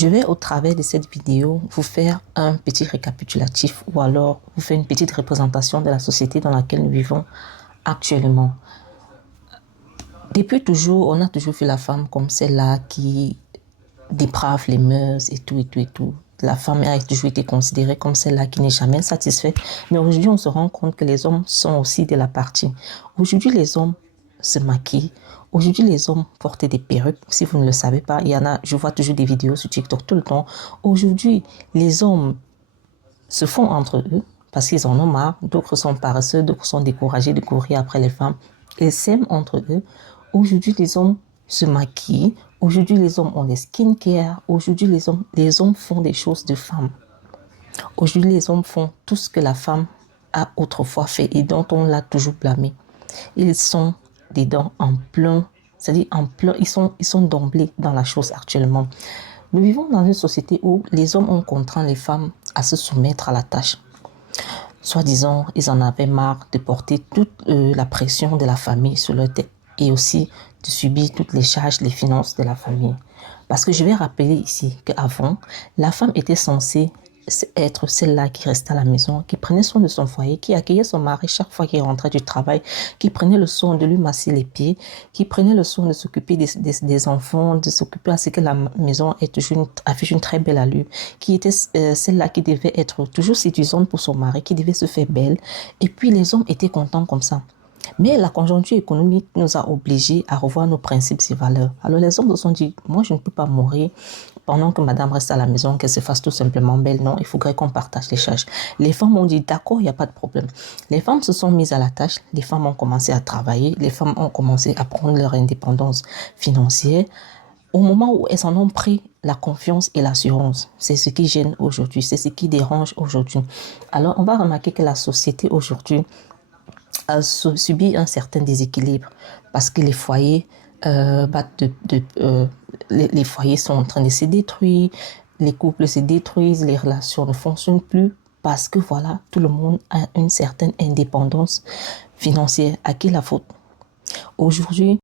Je vais au travers de cette vidéo vous faire un petit récapitulatif ou alors vous faire une petite représentation de la société dans laquelle nous vivons actuellement. Depuis toujours, on a toujours vu la femme comme celle-là qui déprave les mœurs et tout. La femme a toujours été considérée comme celle-là qui n'est jamais satisfaite. Mais aujourd'hui, on se rend compte que les hommes sont aussi de la partie. Aujourd'hui, les hommes se maquillent. Aujourd'hui, les hommes portent des perruques. Si vous ne le savez pas, il y en a, je vois toujours des vidéos sur TikTok tout le temps. Aujourd'hui, les hommes se font entre eux parce qu'ils en ont marre. D'autres sont paresseux, d'autres sont découragés de courir après les femmes. Ils s'aiment entre eux. Aujourd'hui, les hommes se maquillent. Aujourd'hui, les hommes ont des skincare. Aujourd'hui, les hommes font des choses de femmes. Aujourd'hui, les hommes font tout ce que la femme a autrefois fait et dont on l'a toujours blâmé. Ils sont dedans en plein, c'est-à-dire en plein, ils sont d'emblée dans la chose actuellement. Nous vivons dans une société où les hommes ont contraint les femmes à se soumettre à la tâche. Soi-disant, ils en avaient marre de porter toute la pression de la famille sur leur tête et aussi de subir toutes les charges, les finances de la famille. Parce que je vais rappeler ici qu'avant, la femme était censée être celle-là qui restait à la maison, qui prenait soin de son foyer, qui accueillait son mari chaque fois qu'il rentrait du travail, qui prenait le soin de lui masser les pieds, qui prenait le soin de s'occuper des enfants, de s'occuper à ce que la maison affiche une très belle allure, qui était celle-là qui devait être toujours séduisante pour son mari, qui devait se faire belle. Et puis les hommes étaient contents comme ça. Mais la conjoncture économique nous a obligés à revoir nos principes et valeurs. Alors les hommes se sont dit, moi je ne peux pas mourir pendant que madame reste à la maison, qu'elle se fasse tout simplement belle. Non, il faudrait qu'on partage les charges. Les femmes ont dit, d'accord, il n'y a pas de problème. Les femmes se sont mises à la tâche, les femmes ont commencé à travailler, les femmes ont commencé à prendre leur indépendance financière. Au moment où elles en ont pris la confiance et l'assurance, c'est ce qui gêne aujourd'hui, c'est ce qui dérange aujourd'hui. Alors on va remarquer que la société aujourd'hui a subi un certain déséquilibre parce que les foyers les foyers sont en train de se détruire, les couples se détruisent, les relations ne fonctionnent plus parce que voilà, tout le monde a une certaine indépendance financière. À qui la faute? Aujourd'hui,